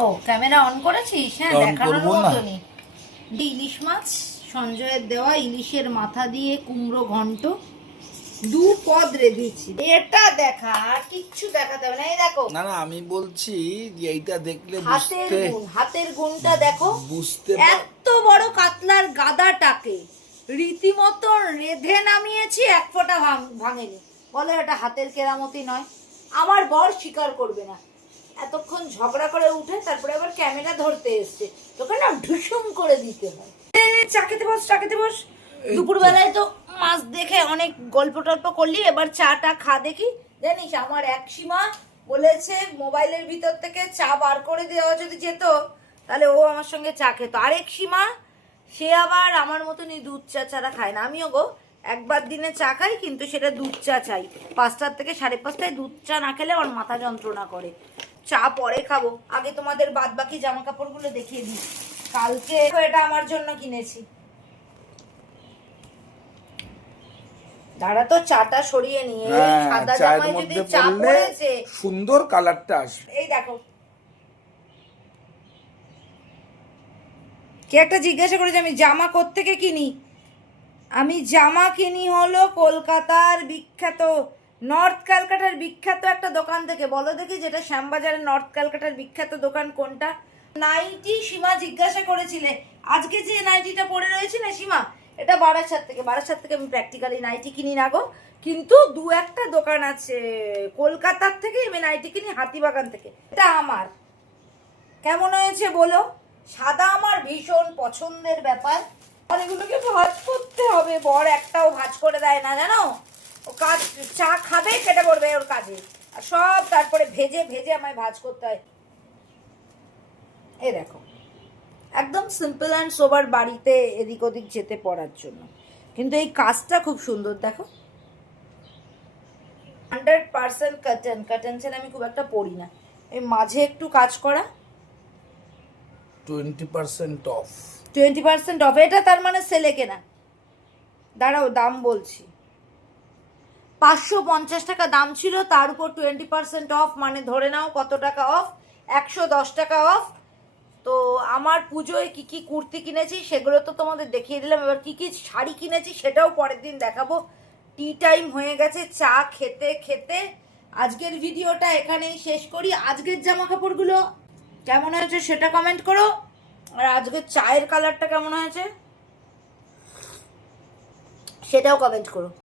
O camera on করেছিস? হ্যাঁ, on দেখানোর করবো না। মতনই। ইলিশ মাছ, সঞ্জয়ের দেওয়া ইলিশের মাথা দিয়ে কুমড়ো ঘন্ট, দু পদ রেঁধেছি। এটা দেখা, আর কিচ্ছু দেখাতে হবে না। এই দেখো না না, আমি বলছি যে এইটা দেখলে হাতের গুণ, হাতের গুণটা দেখো। বুঝতে এত বড় কাতলার গাদাটাকে রীতিমতো রেঁধে নামিয়েছি, এক ফোঁটা ভাঙেনি। বলে এটা হাতের কেরামতি নয়? আমার বর স্বীকার করবে না। এতক্ষণ ঝগড়া করে উঠে তারপরে আবার ক্যামেরা ধরতে এসছে, তোকে না ঢুসুম করে দিতে হয়। চা খেতে বস, চা খেতে বস। দুপুরবেলায় তো মাছ দেখে অনেক গল্প টল্প করলি, এবার চাটা খা দেখি। জানিস আমার এক সীমা বলেছে মোবাইলের ভিতর থেকে চা বার করে দেওয়া যদি যেত তাহলে ও আমার সঙ্গে চা খেত। আরেক সীমা সে আবার আমার মতনই দুধ চা ছাড়া খায় না। আমিও গো একবার দিনে চা খাই, কিন্তু সেটা দুধ চা চাই। 5টার থেকে 5:30টায় দুধ চা না খেলে আমার মাথা যন্ত্রণা করে। চা পরে খাবো, আগে তোমাদের বাদ বাকি জামা কাপড়গুলো দেখিয়ে দিই। কালকে এটা আমার জন্য কিনেছি। দাঁড়া তো চাটা সরিয়ে নিয়ে, সাদা জামায় যদি চা পড়েছে সুন্দর কালারটা আসবে। এই দেখো, কে একটা জিজ্ঞাসা করেছে আমি জামা কোত্থেকে কিনি। আমি জামা কিনি হলো কলকাতার বিখ্যাত, নর্থ ক্যালকাটার বিখ্যাত একটা দোকান থেকে। বলো দেখি যেটা শ্যামবাজারের নর্থ ক্যালকাটার বিখ্যাত দোকান কোনটা? নাইটি সীমা জিজ্ঞাসা করেছিলে, আজকে যে নাইটিটা পরে রয়েছে না সীমা, এটা বারাসাত থেকে। বারাসাত থেকে আমি প্র্যাকটিক্যালি নাইটি কিনি না গো, কিন্তু দু একটা দোকান আছে কলকাতার থেকে আমি নাইটি কিনি, হাতিবাগান থেকে। এটা আমার কেমন হয়েছে বলো? সাদা আমার ভীষণ পছন্দের ব্যাপার। আর এগুলোকে ভাঁজ করতে হবে, বর একটাও ভাঁজ করে দেয় না জানো। ও কাজ, চা খাবে কেটে পড়বে ওর কাজে, আর সব তারপরে ভেজে ভেজে আমায় ভাঁজ করতে হয়। এই দেখো, একদম সিম্পল অ্যান্ড সোবার বাড়িতে এদিক ওদিক যেতে পড়ার জন্য, কিন্তু এই কাজটা খুব সুন্দর। দেখো 100% কাটন। কাটন ছেড়ে আমি খুব একটা পড়ি না, এই মাঝে একটু কাজ করা। 20% অফ। 20% অফ, এটা তার মানে সেলে কেনা। দাঁড়াও দাম বলছি, 550 টাকা দাম ছিল, তার উপর 20% অফ, মানে ধরে নাও কত টাকা অফ? 110 টাকা অফ। তো আমার পুজোয় কি কি কুর্তি কিনেছি সেগুলো তো তোমাদের দেখিয়ে দিলাম। এবার কি কি শাড়ি কিনেছি সেটাও পরের দিন দেখাবো। টি টাইম হয়ে গেছে, চা খেতে খেতে আজকের ভিডিওটা এখানেই শেষ করি। আজকের জামা কাপড়গুলো কেমন হয়েছে সেটা কমেন্ট করো, আর আজকের চায়ের কালারটা কেমন হয়েছে সেটাও কমেন্ট করো।